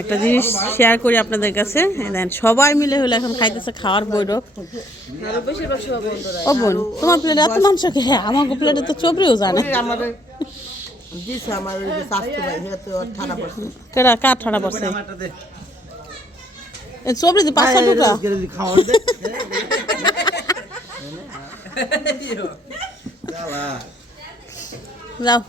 একটা জিনিস শেয়ার করি আপনাদের কাছে। দেখেন সবাই মিলে হলো এখন খাইতেছে খাওয়ার বৈরক ও বোন তোমার প্লেটে এত মাংস খেয়ে আমার প্লেটে তো চবরিও জানে। কেডা কার ঠাড়া পড়ছে? এ চবরি দি পাঁচটা টুকরা যাও।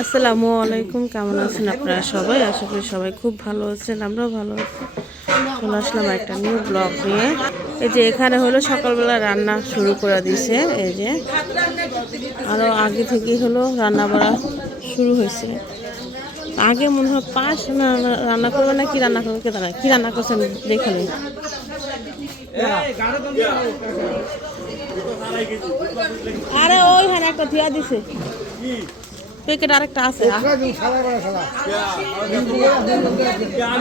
আসসালামু আলাইকুম, কেমন আছেন আপনারা সবাই? আশা করি সবাই খুব ভালো আছেন, আমরাও ভালো আছি। চলে আসলাম একটা নিউ ব্লগ নিয়ে। এই যে এখানে হলো সকালবেলা রান্না শুরু করে দিয়েছে এই যে। আরও আগে থেকে হলো রান্না বাড়া শুরু হয়েছে। আগে মনে হয় পাঁচ রান্না করবে না, কি রান্না করবে কে জানে? কি রান্না করছেন দেখে। আরে ওইখানে একটা থিয়া দিছে প্যাকেট আরেকটা আছে।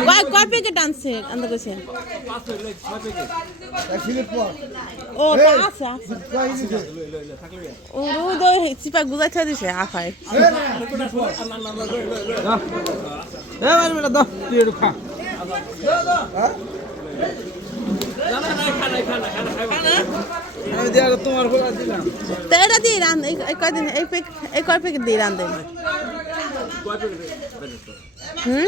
কয় কয় প্যাকেট আনছে? আনতে কইছে। ও আছে ও রোদ চিপা গুজাই থা দিছে আফাই তোমার খোলা দিলাম তো এটা দিয়ে রান, এই কয়দিন এই প্যাক এই কয় প্যাকেট দিয়ে রান দেন হুম?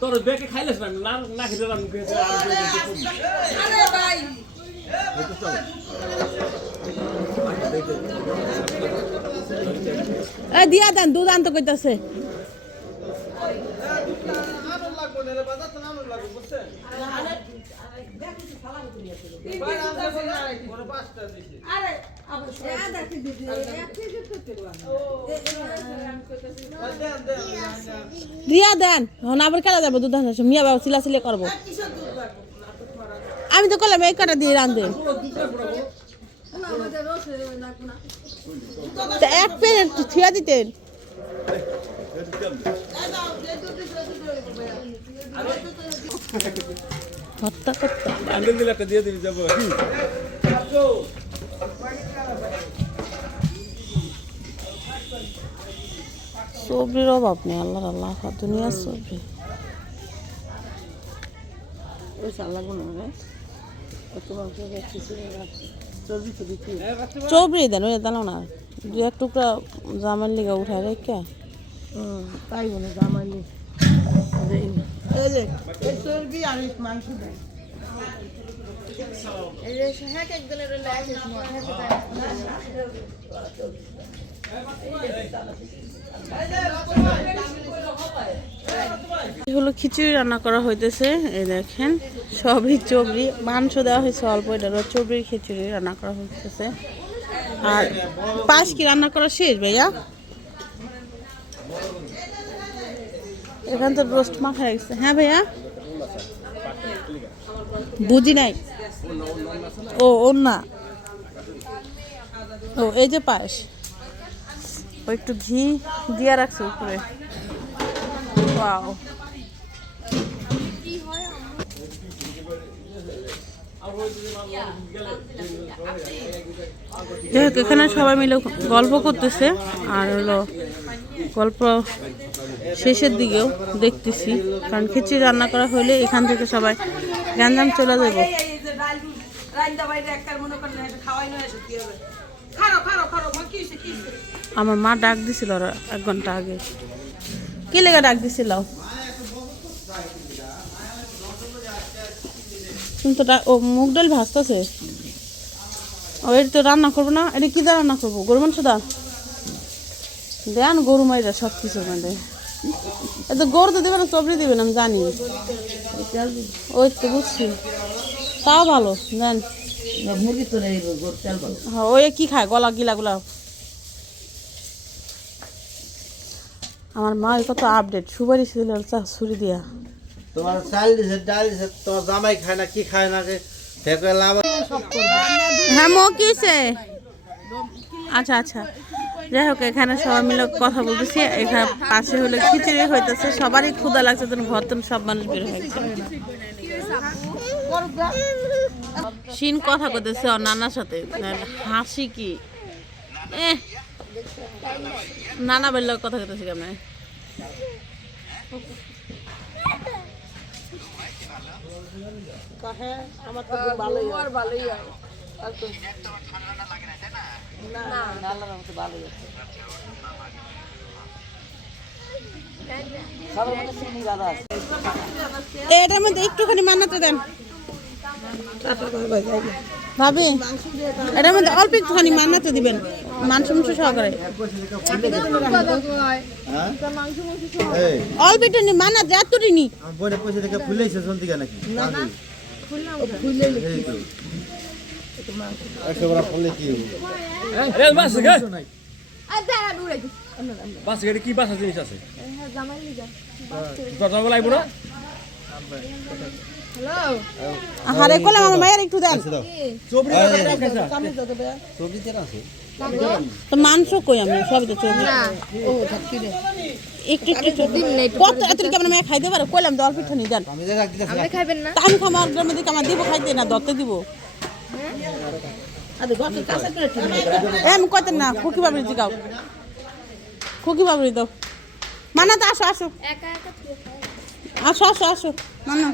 তোর বেকে খাইলেস না খেতে দিয়া দেন, দুধ আনতে কইতাছে। দিয়া দেন আবার যাব মিয়া বাবা সিলা করব। আমি তো করলাম এই কটা দিয়ে রান্ধে তা এক প্লেট থিয়া দিতেন। হত্যা করতে। আন্দোলন দিলে একটা দিয়ে দিবি যাব। সবরির অভাব নেই আল্লাহর আল্লাহ দুনিয়ার সবরি ওই চাল লাগবো না চৌবরি দেন ওই দাঁড়াও না। দু এক টুকরা জামার লিগা উঠায় রেখে। তাই বলে জামাইলি এই হলো খিচুড়ি রান্না করা হইতেছে, এই দেখেন, সবই চবরি, মাংস দেওয়া হয়েছে অল্প, এটা হলো চবরির খিচুড়ি রান্না করা হইতেছে। আর পাশ কি রান্না করা শেষ ভাইয়া? এখান তো রোস্ট মাখা গেছে। হ্যাঁ ভাইয়া? বুঝি নাই। ও ওর না ও, এই যে পায়েস। ও, একটু ঘি দিয়া রাখছে উপরে। ওয়াও যাই এখানে সবাই মিলে গল্প করতেছে, আর হলো গল্প শেষের দিকেও দেখতেছি, কারণ খিচুড়ি রান্না করা হলে এখান থেকে সবাই গ্যাঞ্জাম চলে যাব। আমার মা ডাক দিছিল এক ঘণ্টা আগে। কি লেগে ডাক দিছিল? তো ও মুগ ডাল ভাজতেছে। ও এটা তো রান্না করব না। এটা কি দিয়ে রান্না করব? গরু মাংস দা? দেন গরু মাইরা সব কিছু মধ্যে এত গরু তো দেবে না সবরি দেবেন আমি জানি। ওই তো বুঝছি। তাও ভালো মুরগি তো নেই ভালো। হ্যাঁ ওই কি খায়? গলা গিলাগুলা আমার মা কত আপডেট সুপারি ছিল চা ছুরি দিয়া। তোমার চাল দিছে ডাল দিছে তোমার জামাই খায় না কি খায় না যে ফেকে লাভ হ্যাঁ মো কিসে আচ্ছা আচ্ছা। যাই হোক এখানে সবাই মিলে কথা বলতেছি। এখানে পাশে হলে খিচুড়ি হইতেছে। সবারই ক্ষুদা লাগছে তখন ঘর থেকে সব মানুষ বের হয়ে গেছে। সিন কথা করতেছে ওর নানার সাথে। হাসি কি? এ নানা বেলার কথা করতেছি কেমন? হয়। এটার মধ্যে একটুখানি মান্নাতে দেন। ভাবি এটার মধ্যে অল্প একটুখানি মান্নাতে দিবেন। মাংস মাংস সহকারে অল্প এতটি নি পয়সা থেকে ফুলেছে শুনতে কেন কি না না এই তো একশো বড় ফুলে কি হইবো? আরে বাস গে বাস গাড়ি কি বাসা জিনিস আছে লাগবো না হারে কলাম আমার মায়ের একটু দেন আচ্ছা সবজিতে আছে তো মাংস কই আমি? সবই তো চলবে ও থাকি রে একটু একটু। কত এত কেমন মেয়ে খাইতে পারো? কইলাম তো অল্প একটুখানি দেন আমি যে রাখ আমি খামার গ্রামে দিকে আমার দিব খাইতে না দত্তে দিব। আমি কইতেন না খুকি বাবরি খুকি বাবরি দাও মানা তো আসো আসো। আসো আসো আসো। মানা।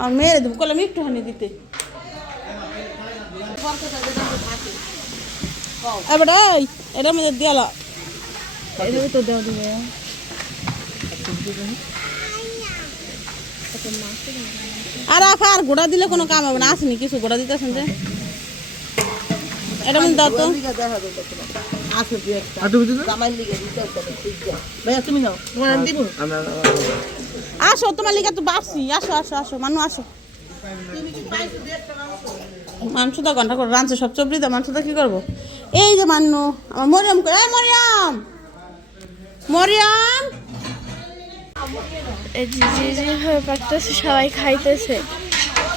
আমার মেয়ের দেবো কলাম একটুখানি দিতে। এবার এই এটার মধ্যে দিয়ালা তো দেওয়া দিবে। আর আর গোড়া দিলে কোনো কাম হবে না আসেনি কিছু গোড়া দিতেছেন যে। এটা মধ্যে দাও তো। আসো দিতে তোমার লিগা তো বাসি আসো আসো আসো মানু আসো। মাংস তো ঘণ্টা করে রাঁধছে সব। চবরি তো মাংস তো কি করব? এই যে মান্নু আমার মরিয়াম করে এই মরিয়াম! মরিয়াম! যে যেভাবে পারতেছে সবাই খাইতেছে।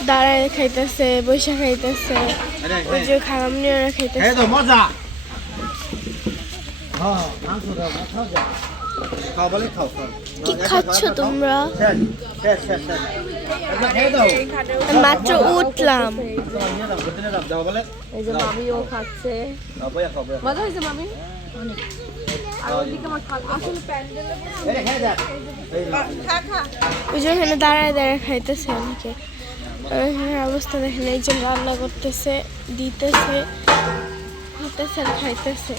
দাঁড়ায় খাইতেছে বৈশা খাইতেছে। ওই যে খারামনিওরা খাইতেছে। এই তো মজা! হ্যাঁ কি খাচ্ছ তোমরা? মাত্র উঠলাম। এই যে মামিও খাচ্ছে। মজা হয়েছে মামি। ওই যে ওখানে দাঁড়ায় দাঁড়ায় খাইতেছে আর অবস্থা দেখেন এই যে রান্না করতেছে দিতেছে আর খাইতেছে।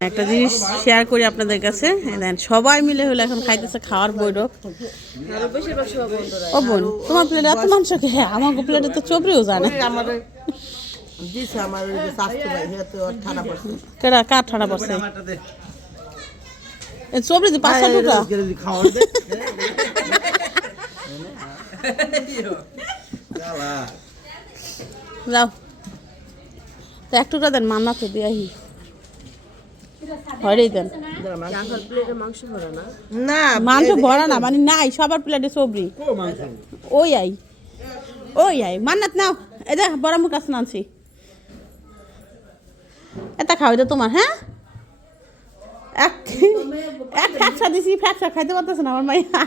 একটা জিনিস শেয়ার করি আপনাদের কাছে। দেখেন সবাই মিলে হলো এখন খাইতেছে খাওয়ার বৈরক ও বোন তোমার প্লেটে এত মাংস খেয়ে আমার প্লেটে তো চবরিও জানে কেডা কার ঠাড়া পড়ছে? চবরি যাও। তো এক টুকরা দেন মান্না তো দিয়াহি দেন না মাংস ভরা না মানে নাই সবার প্লেটে ওই আই। ওই আই মান্নাত নাও। এই দেখ বড় মুখ কাছে আনছি। এটা খাওয়াই তো তোমার হ্যাঁ? এক এক ফ্যাপসা দিছি ফ্যাপসা খাইতে পারতেছে না আমার মাইয়া।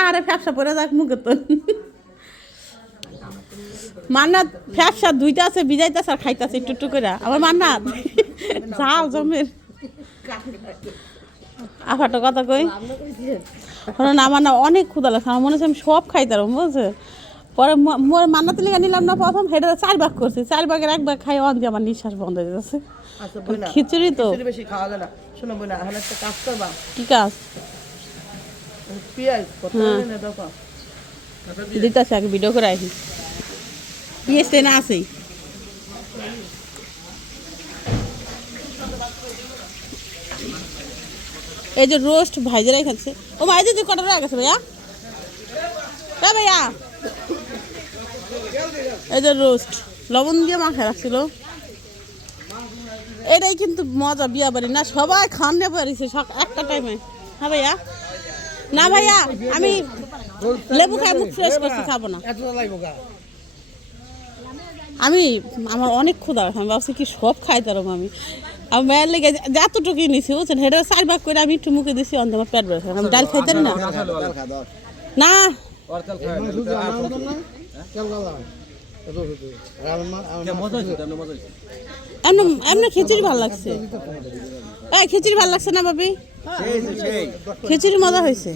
আরে ফ্যাপসা পরে যাক মুখে তো মান্নাত ফ্যাপসা দুইটা আছে আর খাইতেছে একটু একটু করে মান্নাত? ঝাল জমের। আফাটা কথা কই? কারণ আমার না অনেক ক্ষুদা লাগছে। আমার মনে হচ্ছে আমি সব খাইতাম বুঝছে? পরে মোর মান্নাতে লেগে নিলাম না প্রথম হেঁটে চার ভাগ করছি। চার ভাগের এক ভাগ খাই অন দিয়ে আমার নিঃশ্বাস বন্ধ হয়ে যাচ্ছে। আচ্ছা খিচুড়ি তো। খিচুড়ি বেশি খাওয়া যায় না। শোনো বই এখন একটা কাজ করবা। কি কাজ? পেঁয়াজ হ্যাঁ। দিতেছে আগে ভিডিও করে আসি। পিএসতে না আছেই এই যে রোস্ট ভাইজারাই খাচ্ছে ও ভাইজা যে কটা রয়ে গেছে ভাইয়া। হ্যাঁ ভাইয়া। এই যে রোস্ট লবণ দিয়ে মাখা রাখছিল। এটাই কিন্তু মজা বিয়া বাড়ি না, সবাই খান নিয়ে পারিছে একটা টাইমে হ্যাঁ ভাইয়া? না ভাইয়া, আমি লেবু খাই মুখ ফ্রেশ করছি, খাব না। আমি আমার অনেক ক্ষুধা আমি ভাবছি কি সব খাই তারম আমি। আমার মায়ের লেগে যতটুকু নিছি বুঝছেন? হেটা চার ভাগ করে আমি একটু মুখে দিছি অন্ত আমার পেট বেড়ে আমি ডাল খাইতে না? না। এমনি এমনি খিচুড়ি ভালো লাগছে। এই খিচুড়ি ভালো লাগছে না ভাবি? খিচুড়ি মজা হয়েছে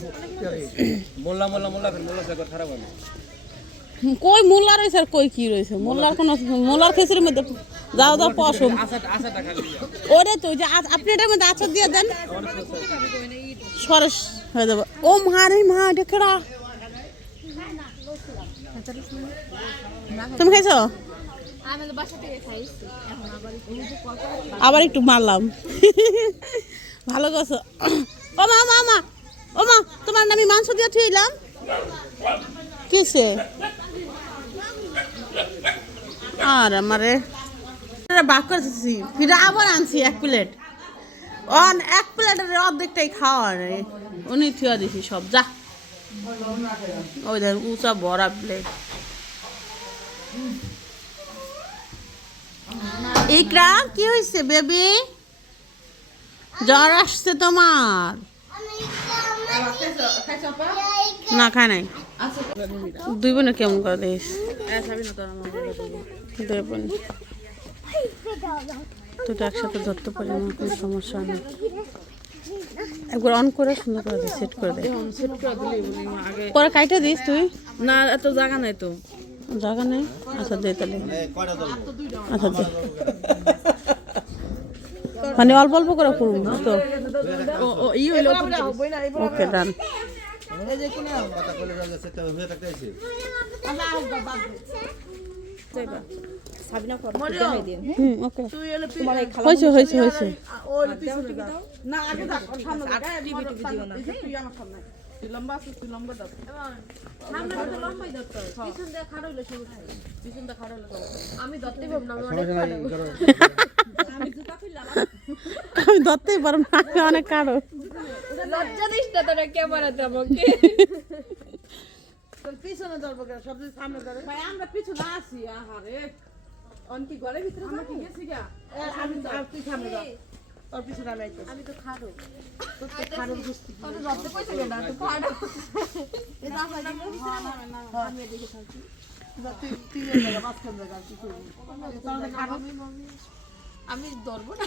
মোল্লা মোল্লা মোল্লা মোল্লা খারাপ কই মোল্লা রয়েছে আর কই কি রয়েছে? মোল্লার কোনো মোল্লার খিচুড়ির মধ্যে যাও যাও পশম ওরে তো যে আপনি এটার মধ্যে আচার দিয়ে দেন। সরস হয়ে যাবে। ও মা রে মা, এটা তুমি খাইছো? আবার একটু মারলাম। ভালো গেছো ও মা মা মা, ও মা, তোমার নামে মাংস দিয়ে থুইলাম। কিসে? আর আমারে আবার আনছি এক প্লেট। অন এক অর্ধেকটাই খাওয়া রে উনি সব, যা। প্লেট। কি হয়েছে বেবি? জ্বর আসছে তোমার। না, খায় নাই। দুই বোনে কেমন করে দিস? দুই বোন দুটো একসাথে ধরতে পারি না কোনো সমস্যা নেই। একবার অন করে সুন্দর করে দে সেট করে দে পরে কাইটে দিস তুই? না এত জায়গা নাই তো। জায়গা নেই? আচ্ছা দে তাহলে। আচ্ছা দে। মানে অল্প অল্প করে করুন তো? ই হইল ওকে ডান কথা বলে যাবে সেটা হয়ে থাকতে আছে হুম ওকে হয়েছে হয়েছে হয়েছে। না আগে সামনে আমি ধরতেই পারব না আমি অনেক কারও লজ্জা দিস না তোরা ক্যামেরাতে আমাকে। পিছনে ধরবো কেন? সব সামনে ধরে। ভাই আমরা পিছনে আসি আহারে। অনকি ঘরের ভিতরে আমরা কি গেছি গা? আমি আর তুই সামনে ধর। তোর পিছনে আমি আইতেছি। আমি তো খারো তোর তো খারাপ বুঝতে তোর ধরতে কইছে কেন তুই খারো তুই তুই এই মাঝখান জায়গা কি করবি আমি ধরবো না।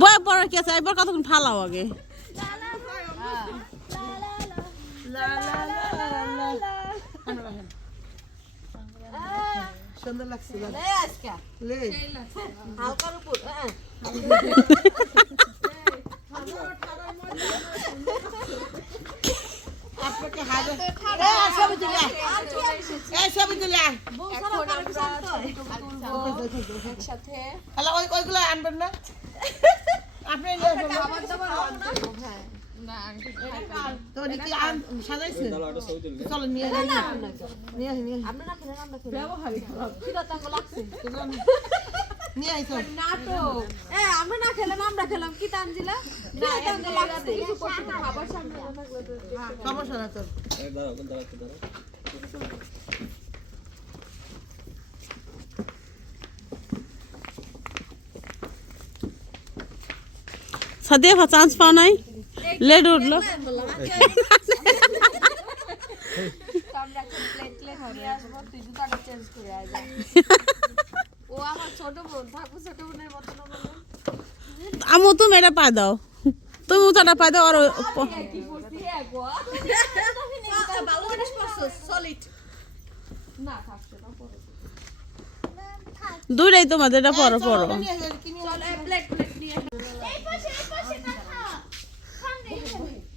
বয় পড়ার কি আছে? একবার কতক্ষণ ফালাও আগে। সুন্দর লাগছে ওইগুলো আনবেন না? আপনি হ্যাঁ ব্যবহারিক। নিয়ে আইসো নাটক। এ আমরা না খেলাম আমরা খেলাম। কি তানজিলা না এত লাগছে কিছু করতে না, খাবার সামনে না থাকলে তো সমস্যা না তোর দাঁড়াও দাঁড়াও একটু দাঁড়াও। সাদিয়া চান্স পাও নাই? লেট উঠল। আমরা একটা প্লেট প্লেট নিয়ে আসব তুই জুতাটা চেঞ্জ করে আসবি ও আমার ছোট বোন থাকব ছোট বোনের মতো না বলো আমু তুমি এটা পাই দাও। তুমি উঁচাটা পাই দাও, আর পরে দুইটাই তোমাদের, এটা নিয়ে চল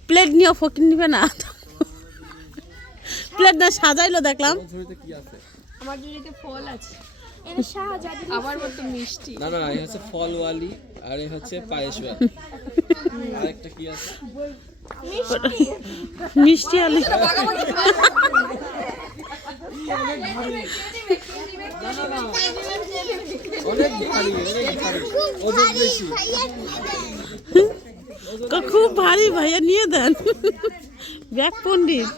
প্লেট নিয়ে ফকির নিবে না। প্লেট না সাজাইলো, দেখলাম। আমার জুড়িতে ফল আছে। আমার মতো মিষ্টি। না না এই হচ্ছে ফলওয়ালি আর এই হচ্ছে পায়েসওয়ালি। আরেকটা কি আছে? মিষ্টি আলি। খুব ভারী ভাইয়া নিয়ে দেন। ব্যাগ পন্ডিত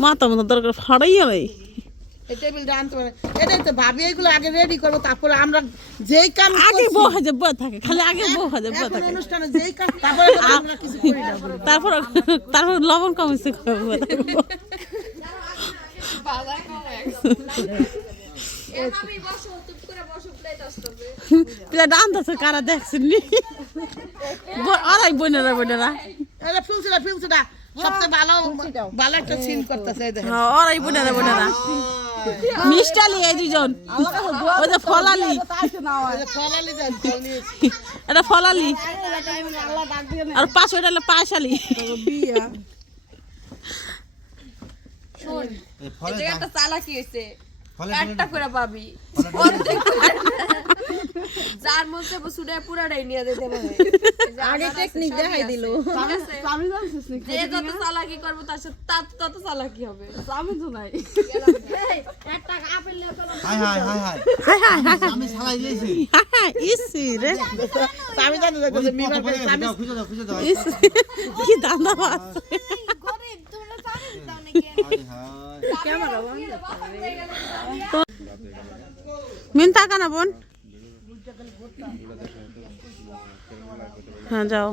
মাথা মতো দরকার ফাড়াইয়া নেই এই টেবিলটা আনতে পারে। এটাই তো ভাবি এইগুলো আগে রেডি করব তারপরে আমরা যেই কাম আগে করছি, বউ হাজার বউ থাকে খালি আগে বউ হাজার বউ এখন থাকে। অনুষ্ঠানে যেই কাম তারপরে আমরা কিছু করি না। তারপর তারপর লবণ কমেছে প্লেট আনতেছে কারা দেখছেন নি? ব- আড়াই বোনেরা বোনেরা। সবচেয়ে ভালো ভালো একটা সিন করতেছে এই দেখেন। হ্যাঁ, বোনেরা বোনেরা। মিষ্টালি এই দুজন ওই যে ফলালি। এটা ফলালি। আর পাঁচ ওইটা হলো পাঁচালি চালাকি হয়েছে। একটা করে পাবি। যার মধ্যে শুনে পুরাটাই নিয়ে যেতে পারে। আগে টেকনিক দেখাই দিল। যে যত চালাকি করব তার সাথে তার তত চালাকি হবে। আমি তো নাই। হাই হাই হাই হাই। হাই হাই হাই। আমি ছালাই দিয়েছি। হাই হাই ইসি রে। আমি জানি না যে মিমার কাছে আমি খুঁজে দাও খুঁজে দাও। ইস। কি দান্দা হাই হাই। মিন টাকা না বোন। হ্যাঁ যাও।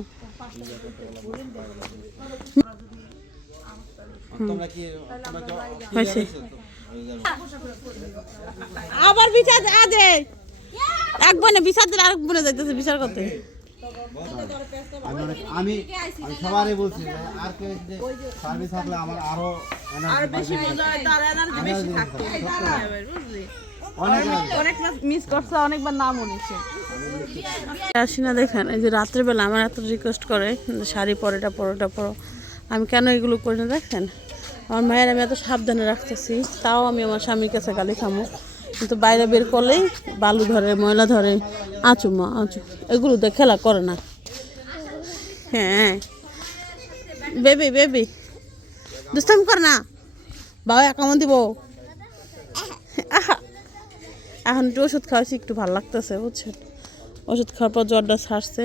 তোমরা কি তোমরা কি হয়েছে। আবার বিচার আজে এক বোনে বিচার দিলে আরেক বোনে যাইতেছে বিচার করতে। আমি সবারই বলছি আর কেউ সার্ভিস থাকলে আমার আরও এনার্জি তার এনার্জি বেশি থাকতো। অনেক অনেক মিস করছে অনেকবার নাম নিছে আসি না দেখেন এই যে রাত্রেবেলা আমার এত রিকোয়েস্ট করে শাড়ি পরেটা পরোটা পরো আমি কেন এগুলো করি না দেখেন? আমার মায়ের আমি এত সাবধানে রাখতেছি তাও আমি আমার স্বামীর কাছে গালি খামো। কিন্তু বাইরে বের করলেই বালু ধরে ময়লা ধরে আঁচু মা আঁচু। এগুলো দিয়ে খেলা করে না। হ্যাঁ। Baby baby. দুষ্টাম কর না। বাবা কেমন দিব। আহা। এখন একটু ওষুধ খাওয়াছি একটু ভালো লাগতেছে বুঝছেন? ওষুধ খাওয়ার পর জ্বরটা ছাড়ছে।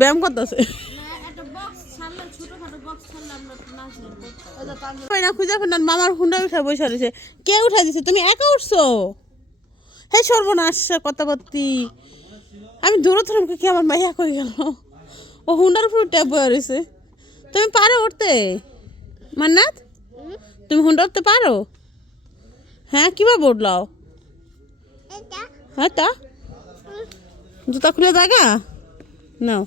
ব্যায়াম করতেছে? খুঁজে ফেলেন মামার হুন্ডা উঠে বসে রয়েছে। কে উঠে দিছে? তুমি একা উঠছো? হে সর্বনাশ কথাবার্তি। আমি দূরে ধরলাম কি আমার মাইয়া কই গেল? ও হুন্ডার উপর ট্যাপ বয়ে রয়েছে তুমি পারো উঠতে? মান্নাত? তুমি হুন্ডা উঠতে পারো হ্যাঁ কীভাবে উঠলাও হ্যাঁ তা জুতা খুলে জায়গা নাও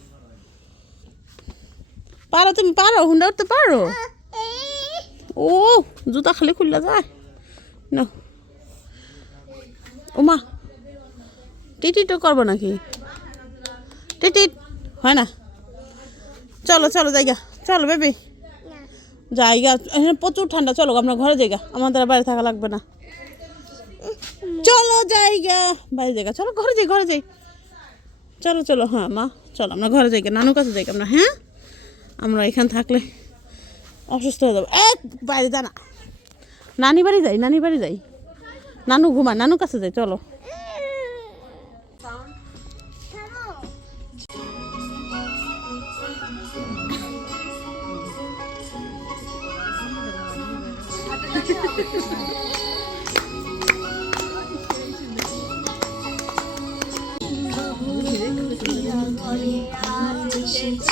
পারো তুমি পারো হুন্ডা উঠতে পারো ও জুতা খালি খুললে যায়। না। ও মা টিটিটো করব নাকি? টিটিট। হয় না? চলো চলো, জায়গা। চলো বেবি জায়গা, এখানে প্রচুর ঠান্ডা। চলো, আমরা ঘরে জায়গা। আমাদের বাইরে থাকা লাগবে না। চলো, জায়গা। বাইরে জায়গা। চলো, ঘরে যাই ঘরে যাই। চলো চলো হ্যাঁ মা, চলো, আমরা ঘরে যাই। নানুর কাছে যাই, আমরা হ্যাঁ? আমরা এখানে থাকলে অসুস্থ হয়ে যাব। এক বাইরে যা না। নানি বাড়ি যাই নানি বাড়ি যাই। নানু ঘুমা নানুর কাছে যাই, চলো।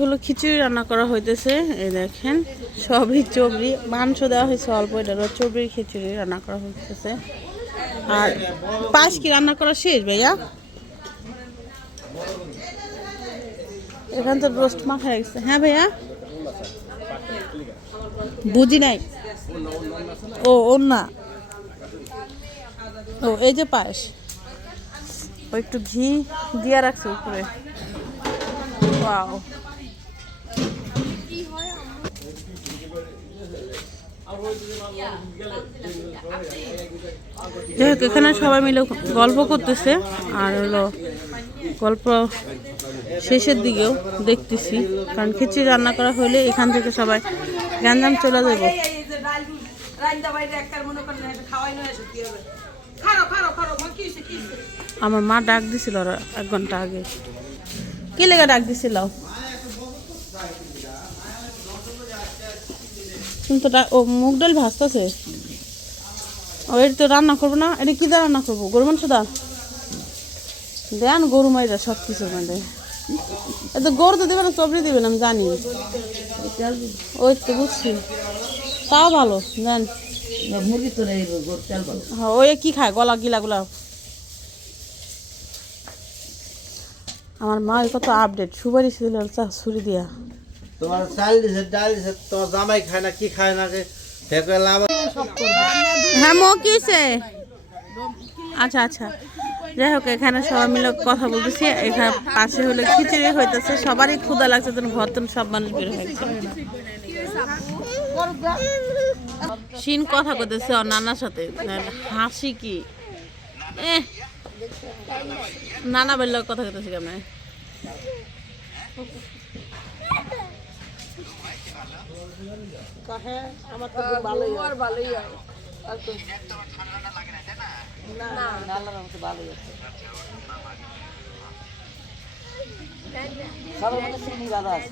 হলো খিচুড়ি রান্না করা হইতেছে, এই দেখেন, সবই চবড়ি মাংস দেওয়া হয়েছে অল্প, এটা চবড়ির খিচুড়ি রান্না করা হইতেছে। আর পাশ কি রান্না করা শেষ, ভাইয়া? এখান তো রোস্ট মাখা গেছে। হ্যাঁ ভাইয়া? বুঝি নাই। ও ওর না ও, এই যে পায়েস। ও একটু ঘি দিয়া রাখছে উপরে। ওয়াও। যাই হোক, এখানে সবাই মিলে গল্প করতেছে, আর হলো গল্প শেষের দিকেও দেখতেছি। কারণ খিচুড়ি রান্না করা হলে এখান থেকে সবাই গ্যাঞ্জাম চলে যাব। আমার মা ডাক দিছিল এক ঘণ্টা আগে। কি লেগে ডাক দিছিল? তুমি ও মুগ ডাল ভাজতেছে। ও এটা তো রান্না করব না, এটা কি দিয়ে রান্না করব? গরু মাংস দা দেন গরু মাইরা সব কিছু মানে এত গরু তো দেবে না চবড়ি দেবে না, আমি জানি। ওই তো বুঝছি। তাও ভালো, দেন। হ্যাঁ ওই কি খায়? গলা গিলা গুলা। আমার মা কত আপডেট সুপারি ছিল চা, ছুরি দিয়া। তোমার চাল দিছে, ডাল দিছে, তোমার জামাই খায় না, কি খায় না হ্যাঁ মো কিছে আচ্ছা আচ্ছা। যাই হোক, এখানে সবাই মিলে কথা বলতেছি। এখানে পাশে হলে খিচুড়ি হইতেছে। সবারই ক্ষুদা লাগছে তখন তখন সব মানুষ বের হয়েছে সিন কথা করতেছে ওর নানার সাথে। হাসি কি? নানা বেলা কথা করতেছি কেমন? আমার তো খুব ভালোই হয় আর ভালোই হয়। আল্লাহর রহমতে ভালোই আছে। সবার মধ্যে চিনি দাদা আছে।